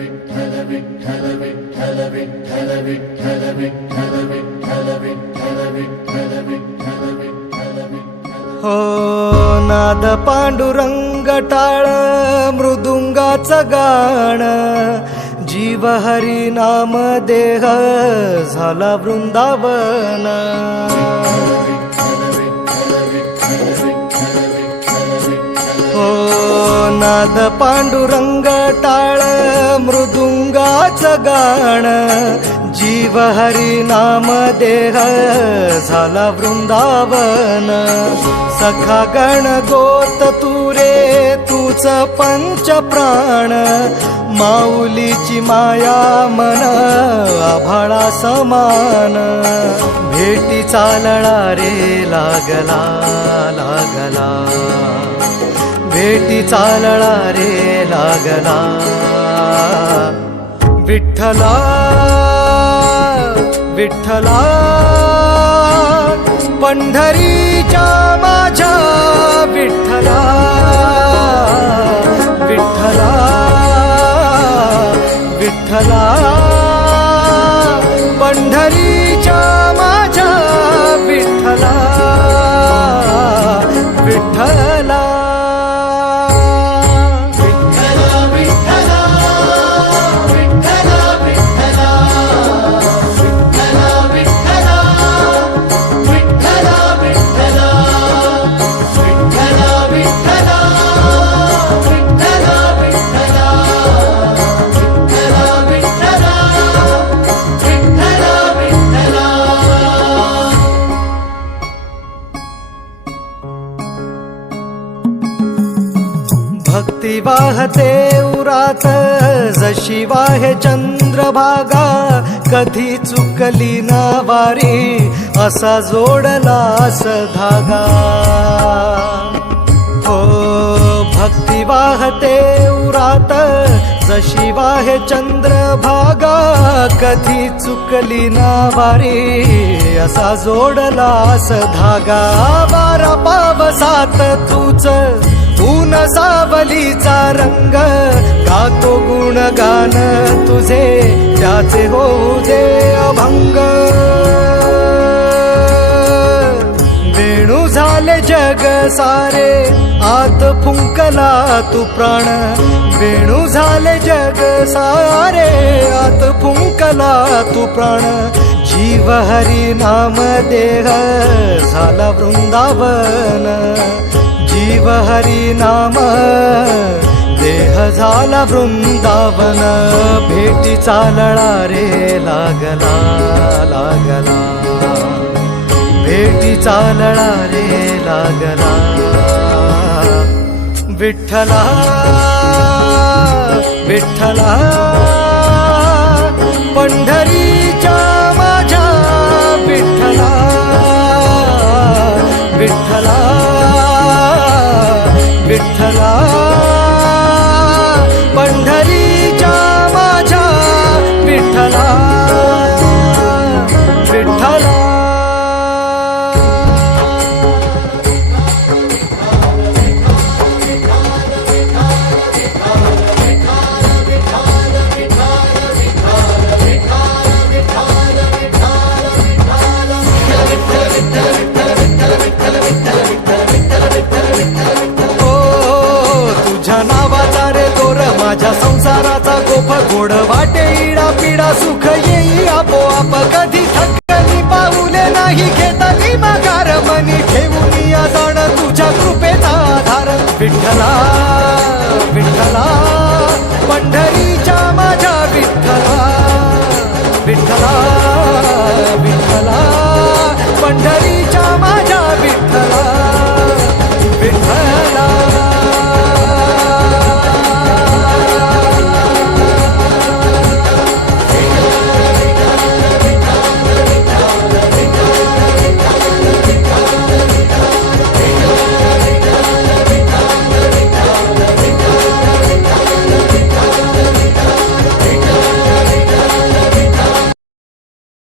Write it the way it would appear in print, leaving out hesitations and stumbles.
विठ्ठल विठ्ठल विठ्ठल विठ्ठल विठ्ठल विठ्ठल विठ्ठल विठ्ठल विठ्ठल विठ्ठल विठ्ठल विठ्ठल हो नाद पांडुरंग टाळ मृदुंगाचं गाण जीव हरी नाम देह झाला वृंदावन हो नाद पांडुरंग टाळ मृदुंगाचं गाण जीव हरी नाम देह झाला वृंदावन सखा गण गोत तुरे तूच पंच प्राण माऊलीची माया मन आभाळा समान भेटी चालला रे लागला लागला भेटी चालला रे लागला विठ्ठला विठ्ठला पंढरीच्या माझ्या विठ्ठला विठ्ठला विठ्ठला पंढरीच्या माझ्या विठ्ठला विठ्ठला भक्ती वाहते उरात जशी वाहे चंद्रभागा कधी चुकली ना वारी असा जोडलास धागा हो भक्ती वाहते उरात जशी वाहे चंद्रभागा कधी चुकली ना वारी असा जोडलास धागा वारा पावसात तूच ऊन सावलीचा रंग गातो गुणगान तुझे त्याचे होऊ दे अभंग वेणू झाले जग सारे आत फुंकला तू प्राण वेणू झाले जग सारे आत फुंकला तू प्राण जीव हरी नाम देह झाला वृंदावन जीव हरी नाम देह झाला वृंदावन भेटी चालला रे लागला लागला भेटी चालला रे लागला विठ्ठला विठ्ठला पंढरीच्या माझ्या विठ्ठला विठ्ठला विठ्ठला पंढरीच्या माझ्या विठ्ठला विठ्ठला माझ्या संसाराचा गोफ गोड वाटे इडा पिडा सुख येई आपोआप कधी थक